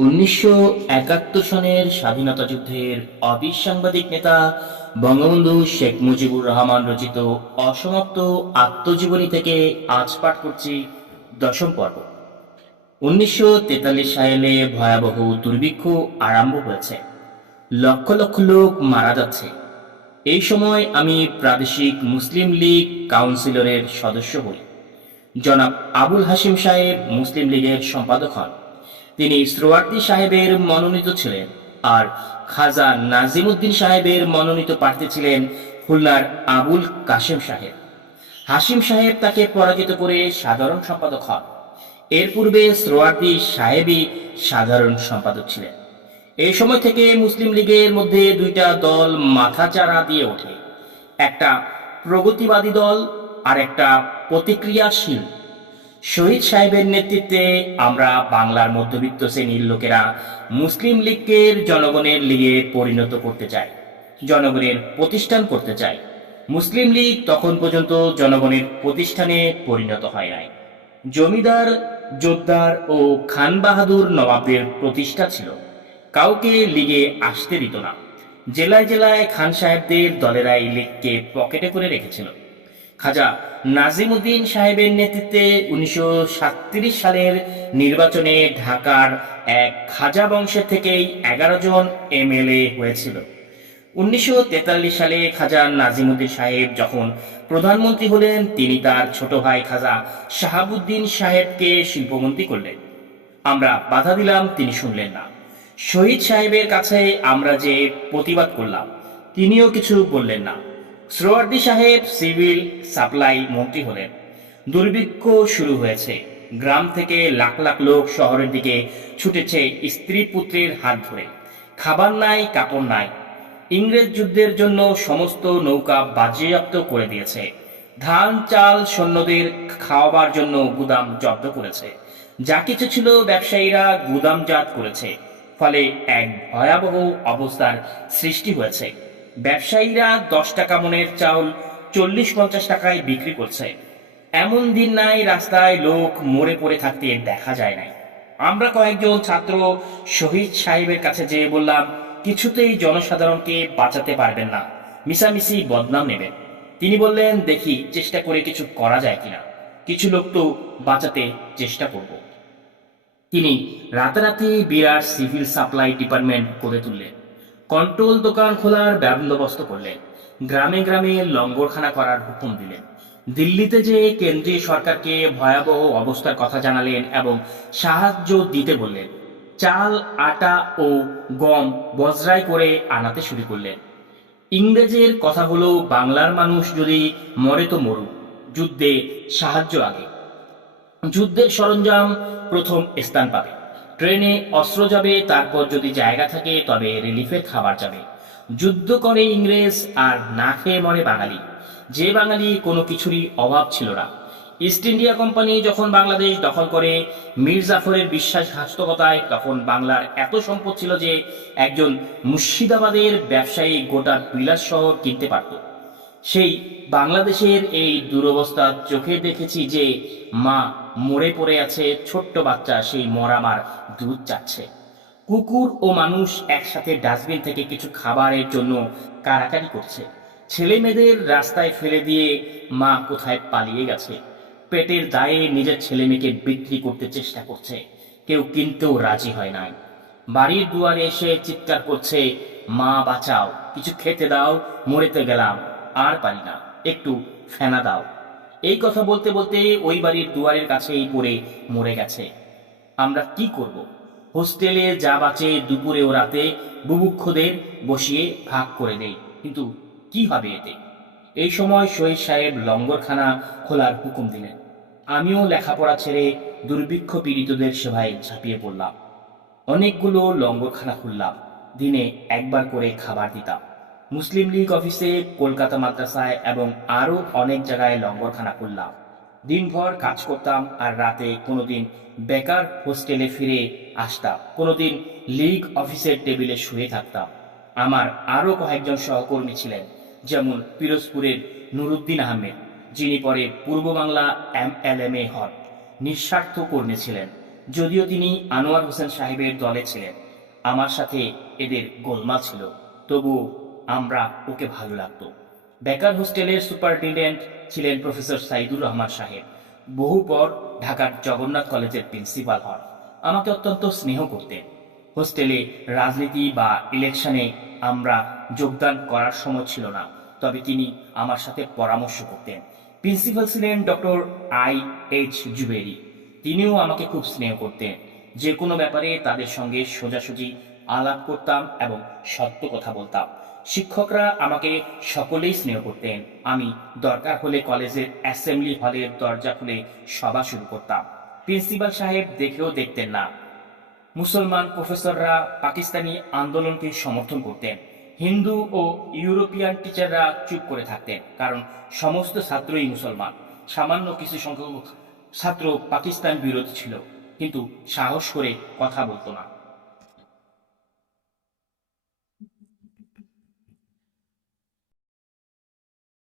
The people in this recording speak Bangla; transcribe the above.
উনিশশো একাত্তর সনের স্বাধীনতা যুদ্ধের অবিসাংবাদিক নেতা বঙ্গবন্ধু শেখ মুজিবুর রহমান রচিত অসমাপ্ত আত্মজীবনী থেকে আজ পাঠ করছি দশম পর্ব। উনিশশো তেতাল্লিশ সালে ভয়াবহ দুর্ভিক্ষ আরম্ভ হয়েছে। লক্ষ লক্ষ লোক মারা যাচ্ছে। এই সময় আমি প্রাদেশিক মুসলিম লীগ কাউন্সিলরের সদস্য হই। জনাব আবুল হাসিম সাহেব মুসলিম লীগের সম্পাদক হন। তিনি শ্রোয়ার্দি সাহেবের মনোনীত ছিলেন আর খাজা নাজিমুদ্দিন সাহেবের মনোনীত প্রার্থী ছিলেন খুলনার আবুল কাশেম সাহেব। হাসিম সাহেব তাকে পরাজিত করে সাধারণ সম্পাদক হন। এর পূর্বে শ্রোয়ার্দি সাহেবই সাধারণ সম্পাদক ছিলেন। এই সময় থেকে মুসলিম লীগের মধ্যে দুইটা দল মাথাচাড়া দিয়ে ওঠে। একটা প্রগতিবাদী দল আর একটা প্রতিক্রিয়াশীল শহীদ সাহেবের নেতৃত্বে আমরা বাংলার মধ্যবিত্ত শ্রেণির লোকেরা মুসলিম লীগের জনগণের লীগে পরিণত করতে চাই, জনগণের প্রতিষ্ঠান করতে চাই। মুসলিম লীগ তখন পর্যন্ত জনগণের প্রতিষ্ঠানে পরিণত হয় নাই। জমিদার, জোদ্দার ও খান বাহাদুর নবাবদের প্রতিষ্ঠা ছিল। কাউকে লিগে আসতে দিত না। জেলায় জেলায় খান সাহেবদের দলেরা এই লীগকে পকেটে করে রেখেছিল। খাজা নাজিমুদ্দিন সাহেবের নেতৃত্বে উনিশশো সালের নির্বাচনে ঢাকার এক খাজা বংশের থেকেই এগারো জন এমএলএ হয়েছিল। উনিশশো তেতাল্লিশ সালে খাজা নাজিমুদ্দিন সাহেব যখন প্রধানমন্ত্রী হলেন, তিনি তার ছোট ভাই খাজা শাহাবুদ্দিন সাহেবকে শিল্পমন্ত্রী করলেন। আমরা বাধা দিলাম, তিনি শুনলেন না। শহীদ সাহেবের কাছে আমরা যে প্রতিবাদ করলাম, তিনিও কিছু বললেন না। শ্রোয়ার্দি সাহেব সিভিল সাপ্লাই মন্ত্রী হলেন। দুর্ভিক্ষ শুরু হয়েছে। গ্রাম থেকে লাখ লাখ লোক শহরের দিকে ছুটেছে স্ত্রী পুত্রের হাত ধরে। খাবার নাই, কাপড় নাই। ইংরেজ যুদ্ধের জন্য সমস্ত নৌকা বাজেয়াপ্ত করে দিয়েছে। ধান, চাল, সৈন্যদের খাওয়াবার জন্য গুদাম জব্দ করেছে। যা কিছু ছিল ব্যবসায়ীরা গুদামজাত করেছে। ফলে এক ভয়াবহ অবস্থার সৃষ্টি হয়েছে। ব্যবসায়ীরা দশ টাকা মনের চাউল চল্লিশ পঞ্চাশ টাকায় বিক্রি করছে। এমন দিন নাই রাস্তায় লোক মরে পড়ে থাকতে দেখা যায় নাই। আমরা কয়েকজন ছাত্র শহীদ সাহেবের কাছে যেয়ে বললাম, কিছুতেই জনসাধারণকে বাঁচাতে পারবেন না, মিশামিশি বদনাম নেবেন। তিনি বললেন, দেখি চেষ্টা করে কিছু করা যায় কিনা। কিছু লোক তো বাঁচাতে চেষ্টা করব। তিনি রাতারাতি বিরাট সিভিল সাপ্লাই ডিপার্টমেন্ট করে তুললেন। কন্ট্রোল দোকান খোলার বন্দোবস্ত করলেন। গ্রামে গ্রামে লঙ্গরখানা করার হুকুম দিলেন। দিল্লিতে যে কেন্দ্রীয় সরকারকে ভয়াবহ অবস্থার কথা জানালেন এবং সাহায্য দিতে বললেন, চাল, আটা ও গম বজরাই করে আনাতে শুরু করলেন। ইংরেজের কথা হলো, বাংলার মানুষ যদি মরে তো মরুক। যুদ্ধে সাহায্য আগে। যুদ্ধের সরঞ্জাম প্রথম স্থান পাবে। ট্রেনে অস্ত্র যাবে, তারপর যদি জায়গা থাকে, তবে রিলিফের খাবার যাবে। যুদ্ধ করে ইংরেজ আর না খেয়ে মরে বাঙালি। যে বাঙালি কোনো কিছুরই অভাব ছিল না। ইস্ট ইন্ডিয়া কোম্পানি যখন বাংলাদেশ দখল করে মীর জাফরের বিশ্বাসঘাতকতায় তখন বাংলার এত সম্পদ ছিল যে একজন মুর্শিদাবাদের ব্যবসায়ী গোটা বিলাস শহর কিনতে পারত। সেই বাংলাদেশের এই দুরবস্থা চোখে দেখেছি যে মা মরে পড়ে আছে ছোট্ট বাচ্চা, সেই মরামার দুধ চাচ্ছে। কুকুর ও মানুষ একসাথে ডাস্টবিন থেকে কিছু খাবারের জন্য কারাকারি করছে। ছেলে মেয়েদের রাস্তায় ফেলে দিয়ে মা কোথায় পালিয়ে গেছে? পেটের দায়ে নিজের ছেলে মেয়েকে বিক্রি করতে চেষ্টা করছে। কেউ কিনতেও রাজি হয় নাই। বাড়ির দুয়ারে এসে চিৎকার করছে, মা, বাঁচাও। কিছু খেতে দাও, মরেতে গেলাম। আর পারি না। একটু ফেনা দাও। এই কথা বলতে বলতে ওই বাড়ির দুয়ারের কাছেই পড়ে মরে গেছে। আমরা কি করব? হোস্টেলে যা বাঁচে দুপুরে ও রাতে বুভুক্ষদের বসিয়ে ভাগ করে দেই। কিন্তু কি হবে এতে? এই সময় শহীদ সাহেব লঙ্গরখানা খোলার হুকুম দিলেন। আমিও লেখাপড়া ছেড়ে দুর্ভিক্ষ পীড়িতদের সেবায় ঝাঁপিয়ে পড়লাম। অনেকগুলো লঙ্গরখানা খুললাম। দিনে একবার করে খাবার দিতাম। মুসলিম লীগ অফিসে, কলকাতা মাদ্রাসায় এবং আরও অনেক জায়গায় লঙ্গরখানা খুললাম। দিনভর কাজ করতাম আর রাতে কোনোদিন বেকার হোস্টেলে ফিরে আসতাম। কোনোদিন লীগ অফিসের টেবিলে শুয়ে থাকতাম। আমার আরও কয়েকজন সহকর্মী ছিলেন, যেমন পিরোজপুরের নুরুদ্দিন আহমেদ, যিনি পরে পূর্ব Bangla M L M A হন। নিঃস্বার্থ কর্মী ছিলেন, যদিও তিনি আনোয়ার হোসেন সাহেবের দলে ছিলেন। আমার সাথে এদের গোলমাল ছিল তবু আমরা ওকে ভালো লাগতো। বেকার হোস্টেলের সুপারিনটেন্ডেন্ট ছিলেন প্রফেসর সাইদুর রহমান সাহেব। বহু পর ঢাকার জগন্নাথ কলেজের প্রিন্সিপাল হন। আমাকে অত্যন্ত স্নেহ করতেন। হোস্টেলে রাজনীতি বা ইলেকশনে আমরা যোগদান করার সময় ছিল না, তবে তিনি আমার সাথে পরামর্শ করতেন। প্রিন্সিপাল ছিলেন ডক্টর আই এইচ জুবেরি। তিনিও আমাকে খুব স্নেহ করতেন। যে কোনো ব্যাপারে তাদের সঙ্গে সোজাসুজি আলাপ করতাম এবং সত্য কথা বলতাম। শিক্ষকরা আমাকে সকলেই স্নেহ করতেন। আমি দরকার হলে কলেজের অ্যাসেম্বলি হলের দরজা খুলে সভা শুরু করতাম। প্রিন্সিপাল সাহেব দেখেও দেখতেন না। মুসলমান প্রফেসররা পাকিস্তানি আন্দোলনকে সমর্থন করতেন। হিন্দু ও ইউরোপিয়ান টিচাররা চুপ করে থাকতেন, কারণ সমস্ত ছাত্রই মুসলমান। সামান্য কিছু সংখ্যক ছাত্র পাকিস্তান বিরোধী ছিল, কিন্তু সাহস করে কথা বলতো না।